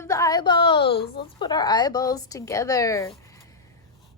of the eyeballs. Let's put our eyeballs together.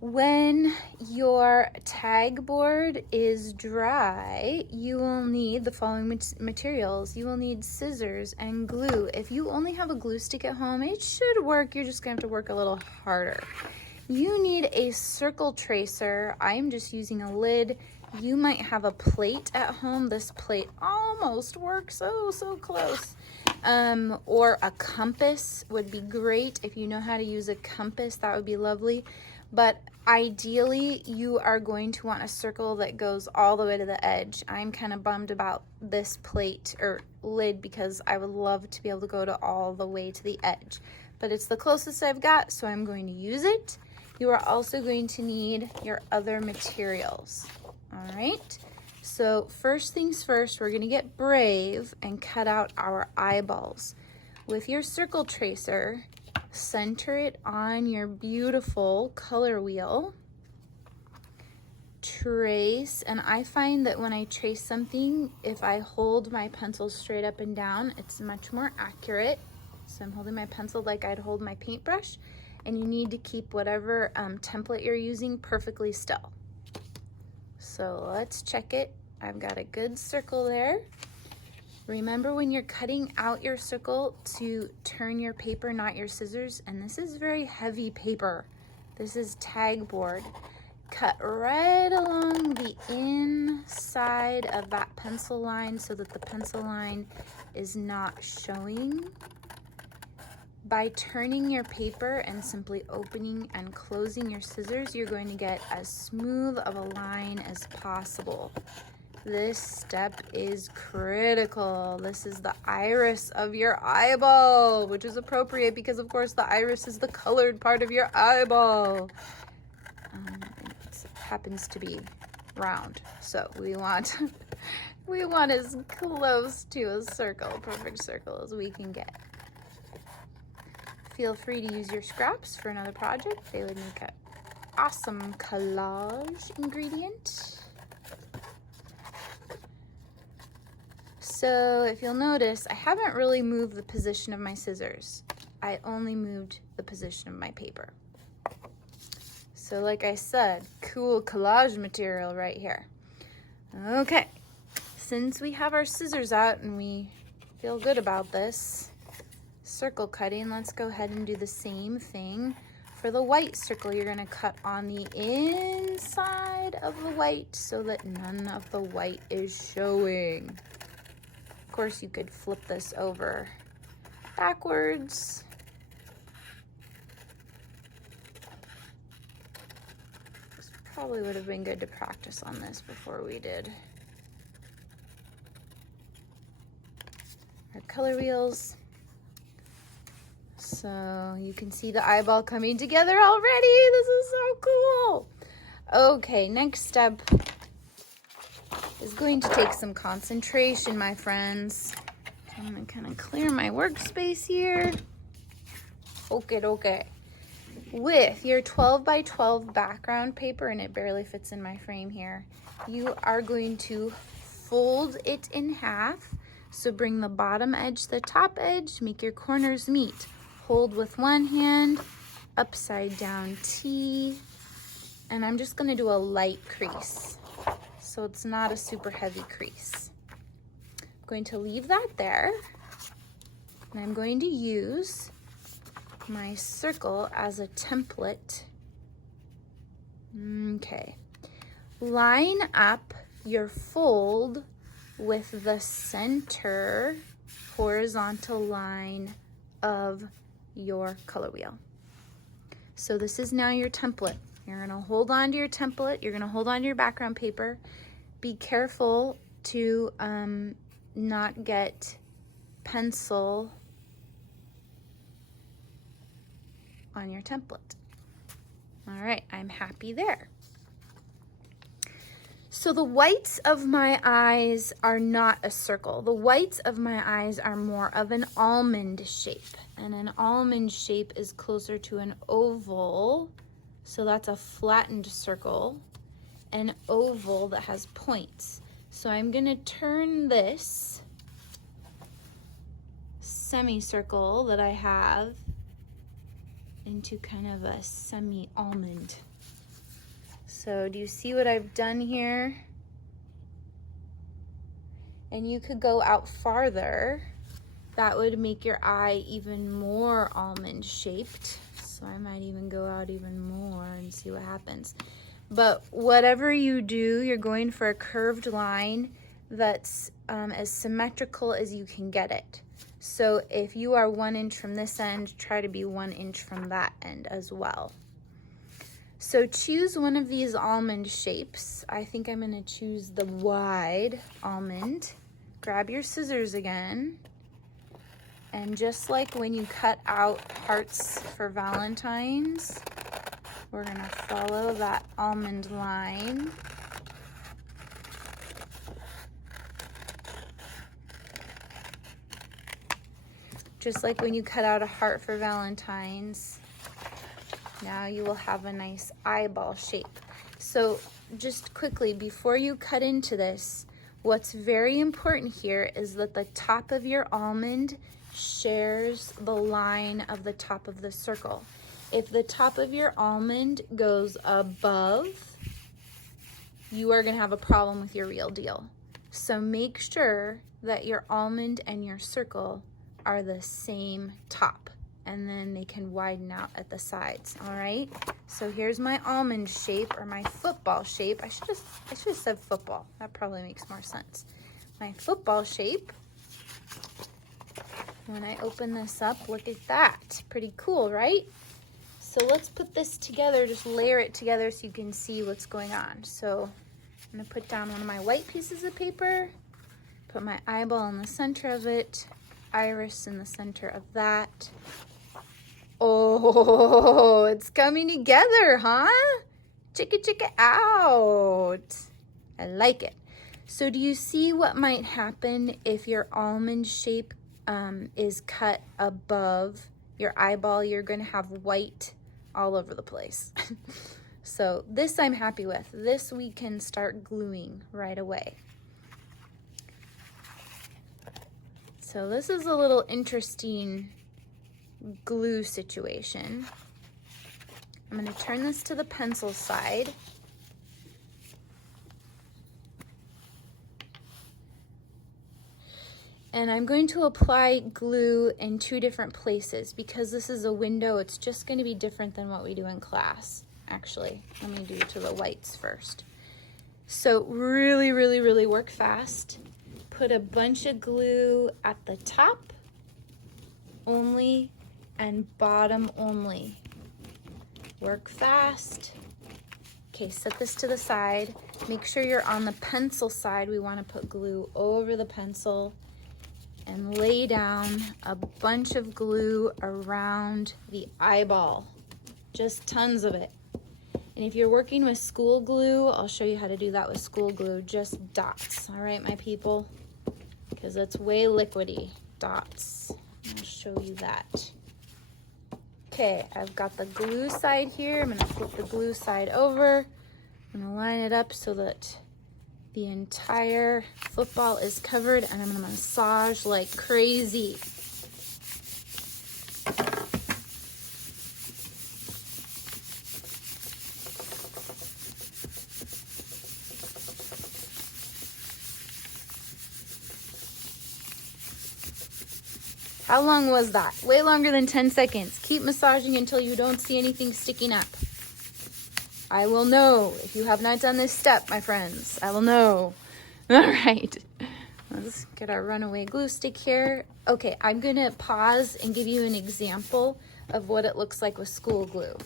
When your tag board is dry, you will need the following materials. You will need scissors and glue. If you only have a glue stick at home, it should work. You're just gonna have to work a little harder. You need a circle tracer. I'm just using a lid. You might have a plate at home. This plate almost works, so close. Or a compass would be great. If you know how to use a compass, that would be lovely. But ideally, you are going to want a circle that goes all the way to the edge. I'm kind of bummed about this plate or lid because I would love to be able to go to all the way to the edge. But it's the closest I've got, so I'm going to use it. You are also going to need your other materials. All right, so first things first, we're going to get brave and cut out our eyeballs. With your circle tracer, center it on your beautiful color wheel. Trace, and I find that when I trace something, if I hold my pencil straight up and down, it's much more accurate. So I'm holding my pencil like I'd hold my paintbrush, and you need to keep whatever template you're using perfectly still. So let's check it. I've got a good circle there. Remember when you're cutting out your circle to turn your paper, not your scissors. And this is very heavy paper. This is tag board. Cut right along the inside of that pencil line so that the pencil line is not showing. By turning your paper and simply opening and closing your scissors, you're going to get as smooth of a line as possible. This step is critical. This is the iris of your eyeball, which is appropriate because, of course, the iris is the colored part of your eyeball. It happens to be round, so we want as close to a circle, perfect circle, as we can get. Feel free to use your scraps for another project. They would make an awesome collage ingredient. So if you'll notice, I haven't really moved the position of my scissors. I only moved the position of my paper. So like I said, cool collage material right here. Okay, since we have our scissors out and we feel good about this circle cutting, let's go ahead and do the same thing. For the white circle, you're gonna cut on the inside of the white so that none of the white is showing. Of course, you could flip this over backwards. This probably would have been good to practice on this before we did our color wheels. So you can see the eyeball coming together already. This is so cool. Okay, next step is going to take some concentration, my friends. I'm gonna kind of clear my workspace here. Okay. With your 12 by 12 background paper, and it barely fits in my frame here, you are going to fold it in half. So bring the bottom edge to the top edge, make your corners meet. Hold with one hand, upside down T, and I'm just gonna do a light crease. So it's not a super heavy crease. I'm going to leave that there, and I'm going to use my circle as a template. Okay, line up your fold with the center horizontal line of your color wheel. So this is now your template. You're gonna hold on to your template. You're gonna hold on to your background paper. Be careful to not get pencil on your template. All right, I'm happy there. So the whites of my eyes are not a circle. The whites of my eyes are more of an almond shape, and an almond shape is closer to an oval. So that's a flattened circle, an oval that has points. So I'm gonna turn this semicircle that I have into kind of a semi-almond. So do you see what I've done here? And you could go out farther. That would make your eye even more almond shaped. So I might even go out even more and see what happens. But whatever you do, you're going for a curved line that's as symmetrical as you can get it. So if you are 1 inch from this end, try to be 1 inch from that end as well. So choose one of these almond shapes. I think I'm gonna choose the wide almond. Grab your scissors again. And just like when you cut out hearts for Valentine's, we're gonna follow that almond line. Just like when you cut out a heart for Valentine's, now you will have a nice eyeball shape. So just quickly, before you cut into this, what's very important here is that the top of your almond shares the line of the top of the circle. If the top of your almond goes above, you are going to have a problem with your real deal. So make sure that your almond and your circle are the same top, and then they can widen out at the sides. All right, so here's my almond shape, or my football shape. I should have said football. That probably makes more sense. My football shape. When I open this up, look at that. Pretty cool, right? So let's put this together, just layer it together so you can see what's going on. So I'm gonna put down one of my white pieces of paper, put my eyeball in the center of it, iris in the center of that. Oh, it's coming together, huh? Chicka chicka out. I like it. So do you see what might happen if your almond shape is cut above your eyeball? You're going to have white all over the place. So this I'm happy with. This we can start gluing right away. So this is a little interesting glue situation. I'm going to turn this to the pencil side. And I'm going to apply glue in 2 different places. Because this is a window, it's just going to be different than what we do in class. Actually, let me do it to the whites first. So really, really, really work fast. Put a bunch of glue at the top only and bottom only. Work fast. Okay, set this to the side. Make sure you're on the pencil side. We want to put glue over the pencil. And lay down a bunch of glue around the eyeball. Just tons of it. And if you're working with school glue, I'll show you how to do that with school glue. Just dots, all right, my people? Because it's way liquidy. Dots. I'll show you that. Okay, I've got the glue side here. I'm going to flip the glue side over. I'm going to line it up so that the entire football is covered, and I'm going to massage like crazy. How long was that? Way longer than 10 seconds. Keep massaging until you don't see anything sticking up. I will know if you have not done this step, my friends. I will know. All right. Let's get our runaway glue stick here. Okay, I'm going to pause and give you an example of what it looks like with school glue.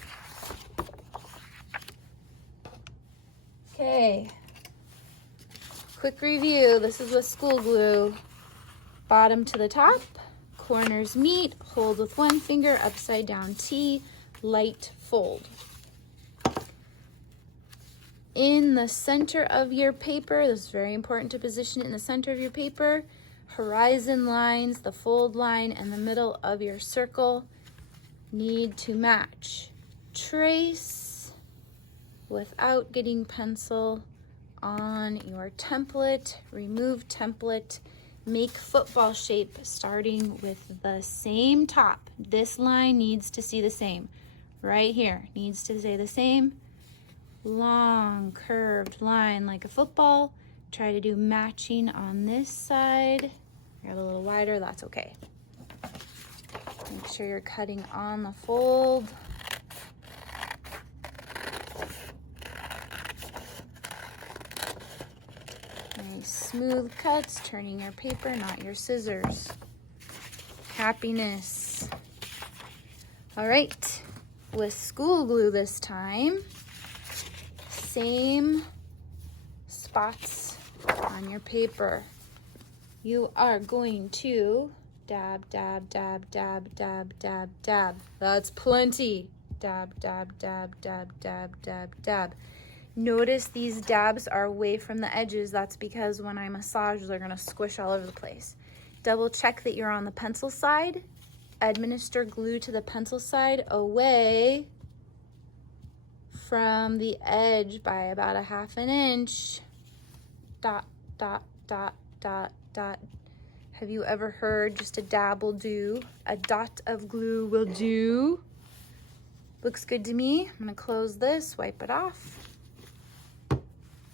Okay. Quick review. This is with school glue. Bottom to the top. Corners meet. Hold with one finger. Upside down T. Light fold. In the center of your paper, this is very important to position it in the center of your paper, horizon lines, the fold line, and the middle of your circle need to match. Trace without getting pencil on your template, remove template, make football shape starting with the same top. This line needs to see the same. Right here needs to stay the same. Long curved line like a football. Try to do matching on this side. Grab a little wider, that's okay. Make sure you're cutting on the fold. Nice smooth cuts, turning your paper, not your scissors. Happiness. All right, with school glue this time, same spots on your paper. You are going to dab, dab, dab, dab, dab, dab, dab. That's plenty. Dab, dab, dab, dab, dab, dab, dab. Notice these dabs are away from the edges. That's because when I massage, they're gonna squish all over the place. Double check that you're on the pencil side. Administer glue to the pencil side away from the edge by about 1/2 inch. Dot, dot, dot, dot, dot. Have you ever heard just a dab will do? A dot of glue will do. Looks good to me. I'm gonna close this, wipe it off.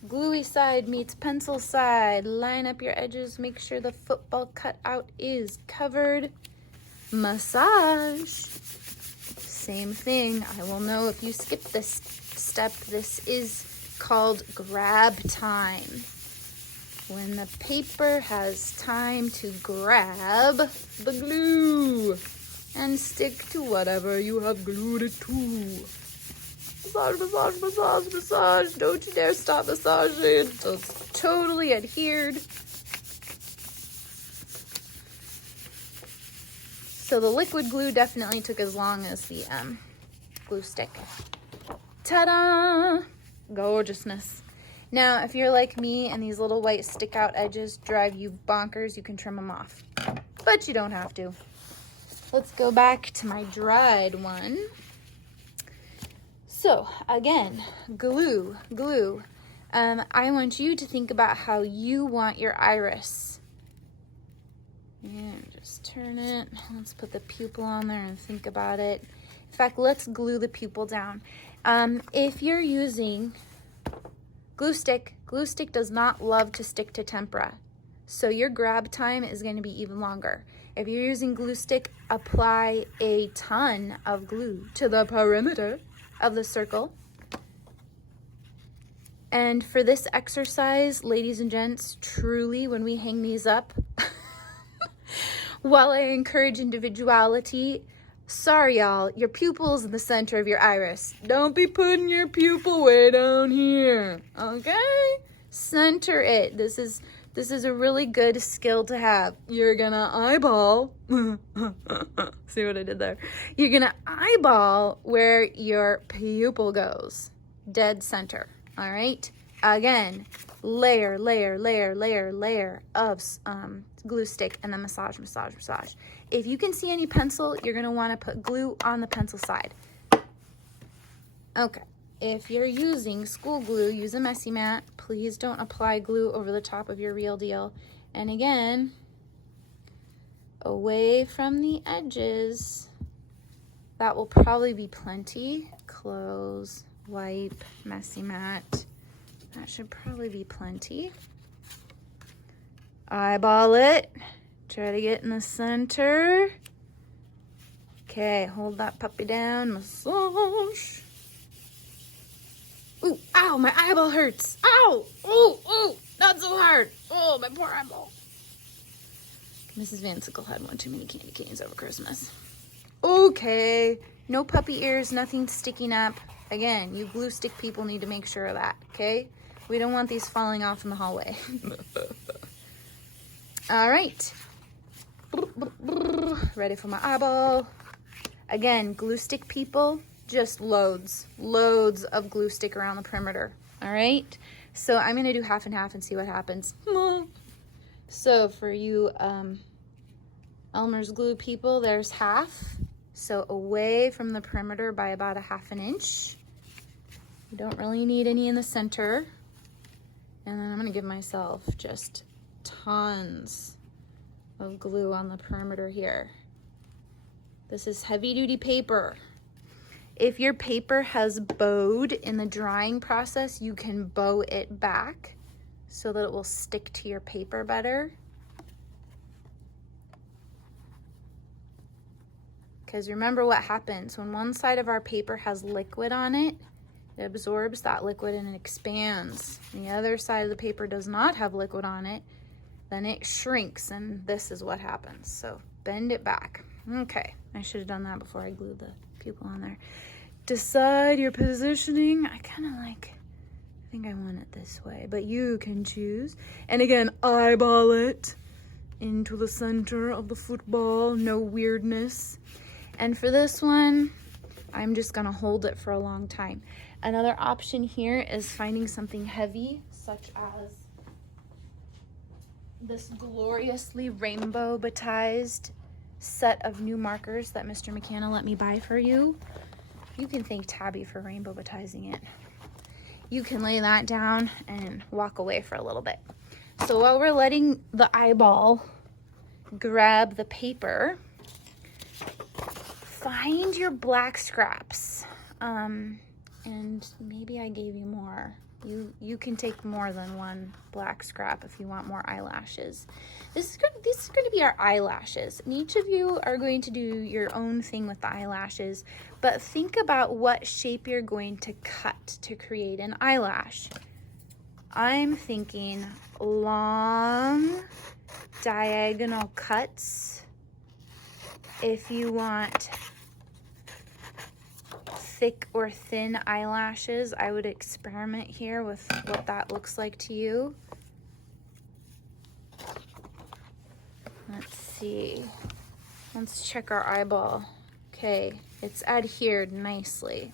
Gluey side meets pencil side. Line up your edges, make sure the football cutout is covered. Massage. Same thing. I will know if you skip this step. This is called grab time. When the paper has time to grab the glue and stick to whatever you have glued it to. Massage, massage, massage, massage. Don't you dare stop massaging until it's totally adhered. So the liquid glue definitely took as long as the glue stick. Ta-da! Gorgeousness. Now, if you're like me and these little white stick out edges drive you bonkers, you can trim them off. But you don't have to. Let's go back to my dried one. So, again, glue. I want you to think about how you want your iris. And just turn it. Let's put the pupil on there and think about it. In fact, let's glue the pupil down. If you're using glue stick does not love to stick to tempera. So your grab time is going to be even longer. If you're using glue stick, apply a ton of glue to the perimeter of the circle. And for this exercise, ladies and gents, truly, when we hang these up, while I encourage individuality, sorry y'all, your pupil's in the center of your iris. Don't be putting your pupil way down here, okay? Center it. This is a really good skill to have. You're gonna eyeball, see what I did there? You're gonna eyeball where your pupil goes, dead center, all right? Again, layer of glue stick and then massage. If you can see any pencil, you're gonna wanna put glue on the pencil side. Okay, if you're using school glue, use a messy mat. Please don't apply glue over the top of your real deal. And again, away from the edges. That will probably be plenty. Close, wipe, messy mat. That should probably be plenty. Eyeball it. Try to get in the center. Okay, hold that puppy down. Massage. Ooh, ow, my eyeball hurts. Ow, ooh, not so hard. Oh, my poor eyeball. Mrs. Van Sickle had one too many candy canes over Christmas. Okay, no puppy ears, nothing sticking up. Again, you glue stick people need to make sure of that, okay? We don't want these falling off in the hallway. All right. Ready for my eyeball. Again, glue stick people, just loads of glue stick around the perimeter. All right. So I'm going to do half and half and see what happens. So for you Elmer's glue people, there's half. So away from the perimeter by about 1/2 inch. You don't really need any in the center. And then I'm going to give myself just tons of glue on the perimeter here. This is heavy duty paper. If your paper has bowed in the drying process, you can bow it back so that it will stick to your paper better. Because remember what happens when one side of our paper has liquid on it, it absorbs that liquid and it expands. And the other side of the paper does not have liquid on it, then it shrinks, and this is what happens. So bend it back. Okay, I should have done that before I glued the pupil on there. Decide your positioning. I think I want it this way, but you can choose. And again, eyeball it into the center of the football, no weirdness. And for this one, I'm just gonna hold it for a long time. Another option here is finding something heavy, such as this gloriously rainbow batized set of new markers that Mr. McKenna let me buy for you. You can thank Tabby for rainbow batizing it. You can lay that down and walk away for a little bit. So while we're letting the eyeball grab the paper, find your black scraps. And maybe I gave you more. You can take more than one black scrap if you want more eyelashes. This is going to be our eyelashes, and each of you are going to do your own thing with the eyelashes, but think about what shape you're going to cut to create an eyelash. I'm thinking long diagonal cuts. If you want thick or thin eyelashes, I would experiment here with what that looks like to you. Let's see. Let's check our eyeball. Okay, it's adhered nicely.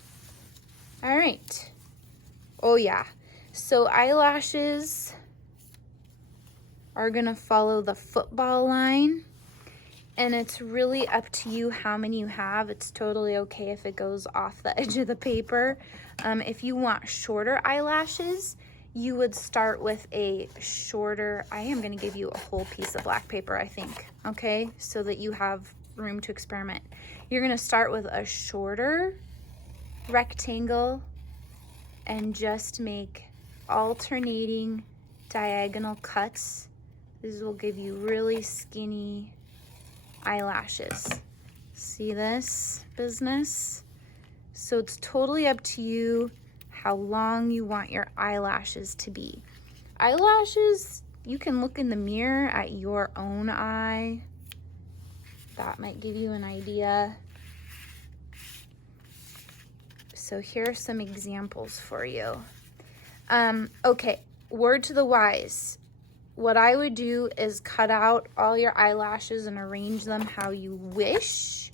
All right. Oh yeah. So eyelashes are gonna follow the football line. And it's really up to you how many you have. It's totally okay if it goes off the edge of the paper. If you want shorter eyelashes, you would start with a shorter, I am gonna give you a whole piece of black paper, I think, okay? So that you have room to experiment. You're gonna start with a shorter rectangle and just make alternating diagonal cuts. This will give you really skinny eyelashes. See this business? So it's totally up to you how long you want your eyelashes to be. Eyelashes, you can look in the mirror at your own eye. That might give you an idea. So here are some examples for you. Okay, word to the wise. What I would do is cut out all your eyelashes and arrange them how you wish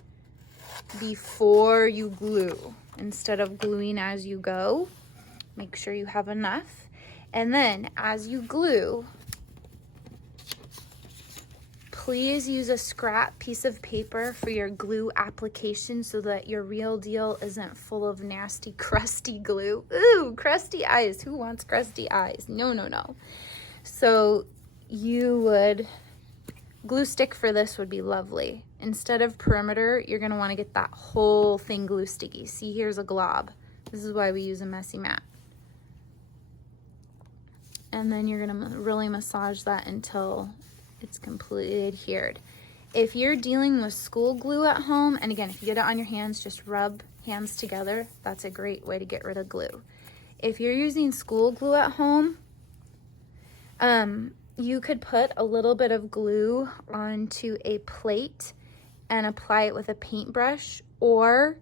before you glue. Instead of gluing as you go, make sure you have enough. And then as you glue, please use a scrap piece of paper for your glue application so that your real deal isn't full of nasty, crusty glue. Ooh, crusty eyes. Who wants crusty eyes? No, no, no. So you would, glue stick for this would be lovely. Instead of perimeter, you're gonna wanna get that whole thing glue sticky. See, here's a glob. This is why we use a messy mat. And then you're gonna really massage that until it's completely adhered. If you're dealing with school glue at home, and again, if you get it on your hands, just rub hands together. That's a great way to get rid of glue. If you're using school glue at home, you could put a little bit of glue onto a plate and apply it with a paintbrush, or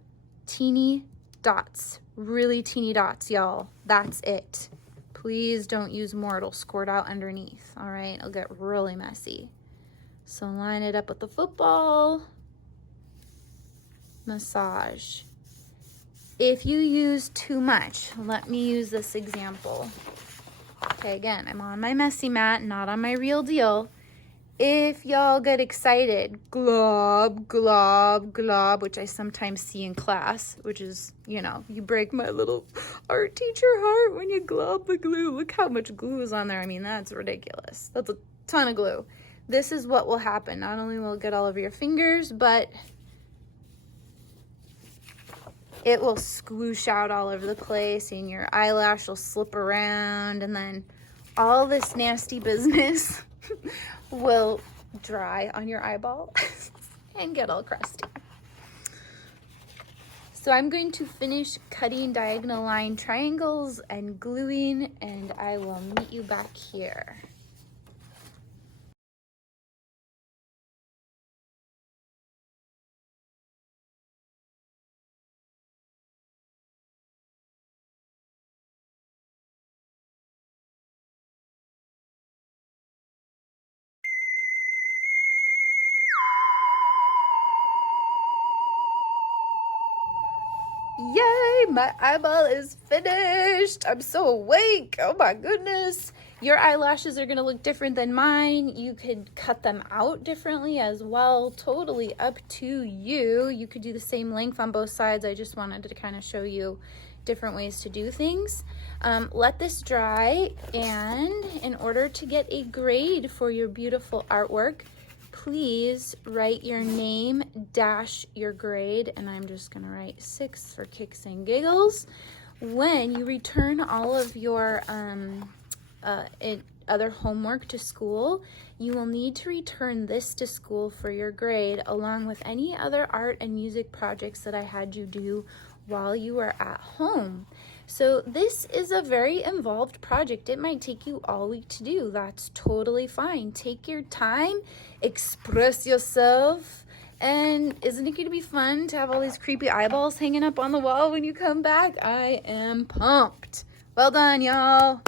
teeny dots, really teeny dots, y'all. That's it. Please don't use more, it'll squirt out underneath, all right? It'll get really messy. So line it up with the football, massage. If you use too much, let me use this example. Okay, again, I'm on my messy mat, not on my real deal. If y'all get excited, glob, glob, glob, which I sometimes see in class, which is, you know, you break my little art teacher heart when you glob the glue. Look how much glue is on there. I mean, that's ridiculous. That's a ton of glue. this is what will happen. Not only will it get all over your fingers, but it will squoosh out all over the place and your eyelash will slip around, and then all this nasty business will dry on your eyeball and get all crusty. So I'm going to finish cutting diagonal line triangles and gluing, and I will meet you back here. Yay, my eyeball is finished. I'm so awake. Oh my goodness. Your eyelashes are gonna look different than mine. You could cut them out differently as well. Totally up to you. You could do the same length on both sides. I just wanted to kind of show you different ways to do things. Let this dry, and in order to get a grade for your beautiful artwork, please write your name dash your grade, and I'm just gonna write 6 for kicks and giggles. When you return all of your other homework to school, you will need to return this to school for your grade, along with any other art and music projects that I had you do while you were at home. So this is a very involved project. It might take you all week to do. That's totally fine. Take your time, express yourself, and isn't it going to be fun to have all these creepy eyeballs hanging up on the wall when you come back? I am pumped. Well done, y'all.